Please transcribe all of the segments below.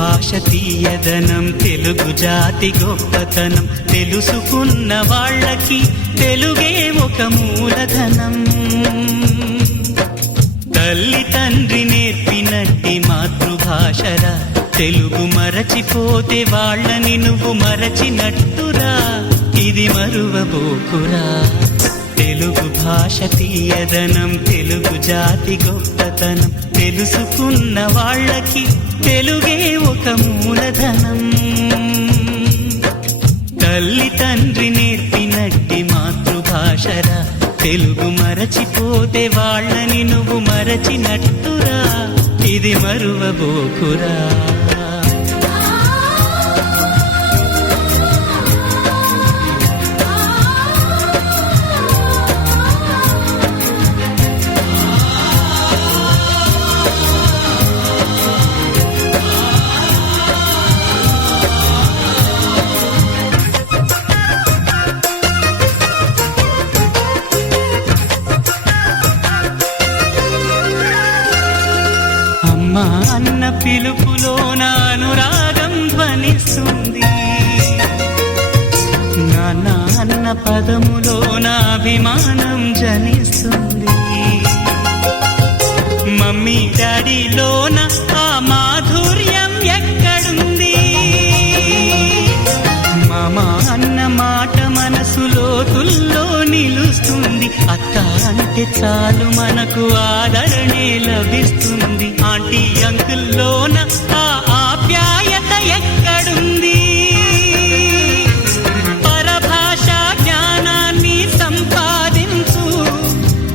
భాష తీయదనం, తెలుగు జాతి గొప్పతనం, తెలుసుకున్న వాళ్ళకి తెలుగే ఒక మూలధనం. తల్లి తండ్రి నేర్పినట్టి మాతృభాషరా, తెలుగు మరచిపోతే వాళ్ళని నువ్వు మరచినట్టురా, ఇది మరువబోకురా. తెలుగు భాష తీయదనం, తెలుగు జాతి గొప్పతనం, తెలుసుకున్న వాళ్ళకి తెలుగే ఒక మూలధనం. తల్లి తండ్రి నేర్పినట్టి మాతృభాషరా, తెలుగు మరచిపోతే వాళ్ళని నువ్వు మరచినట్టురా, ఇది మరువబోకురా. అమ్మా అన్న పిలుపులోన అనురాగం ధ్వనిస్తుంది, నాన్న అన్న పదములోన అభిమానం జనిస్తుంది, మమ్మీ డాడీలోన ఆ మాధుర్యం ఎక్కడుంది, మామ అన్న మాట మనసులో తుల్లో నిలుస్తుంది, అత్త అంటే చాలు మనకు ఆదరణే లభిస్తుంది, ఆంటీ అంకుల్లోన ఆ ఆప్యాయత ఎక్కడుంది. పరభాషా జ్ఞానాన్ని సంపాదించు,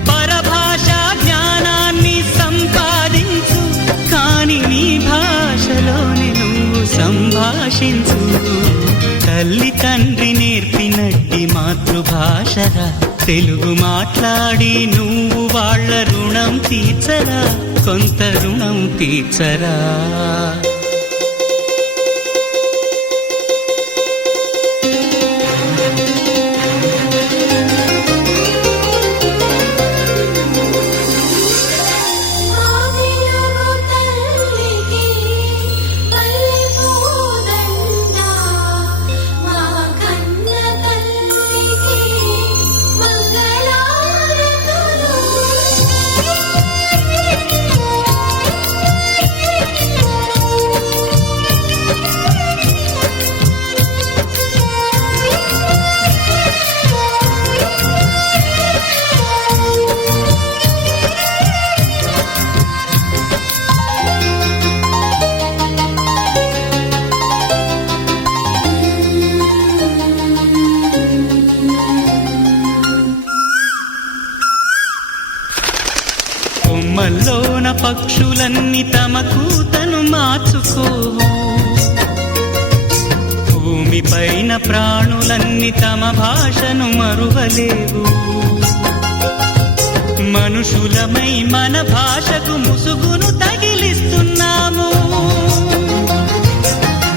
పరభాషా జ్ఞానాన్ని సంపాదించు, కాని నీ భాషలోని నువ్వు సంభాషించు. తల్లి తండ్రి నేర్పినట్టి మాతృభాషరా, తెలుగు మాట్లాడి నువ్వు వాళ్ళ రుణం తీర్చరా, కొంత రుణం తీర్చరా. కొమ్మల్లోన పక్షులన్నీ తమ కూతను మార్చుకోవు, భూమిపైన ప్రాణులన్నీ తమ భాషను మరువలేవు, మనుషులమై మన భాషకు ముసుగును తగిలిస్తున్నాము,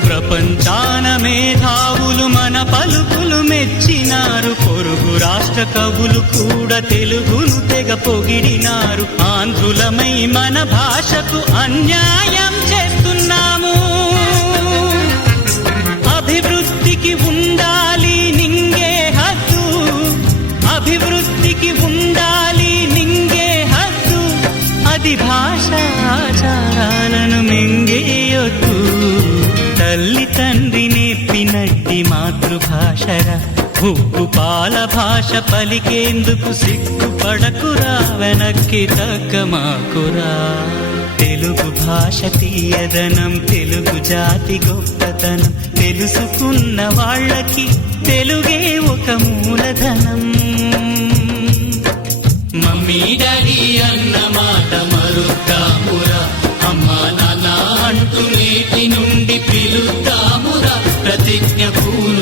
ప్రపంచాన మేధావులు మన పలుకులు మెచ్చినారు, పొరుగు రాష్ట్ర కవులు కూడా తెలుగును తెగ పొగిడినారు, ఆంధ్రులమై మన భాషకు అన్యాయం చేస్తున్నాము. అభివృద్ధికి ఉండాలి నింగే హద్దు, అభివృద్ధికి ఉండాలి నింగే హద్దు, అది భాష ఆచారాలను మింగేయొద్దు. తల్లి తండ్రి నేర్పినట్టి మాతృభాషరా, ఉప్పు పాల భాష పలికేందుకు సిగ్గుపడకురా, వెనక్కి తగ్గమాకురా. తెలుగు భాష తీయదనం, తెలుగు జాతి గొప్పతనం, తెలుసుకున్న వాళ్ళకి తెలుగే ఒక మూలధనం. మమ్మీ డాడీ అన్న మాట మరుద్దామురా, అమ్మా నాన్న అంటూ నేటి నుండి పిలుద్దామురా, ప్రతిజ్ఞ పూర్ణ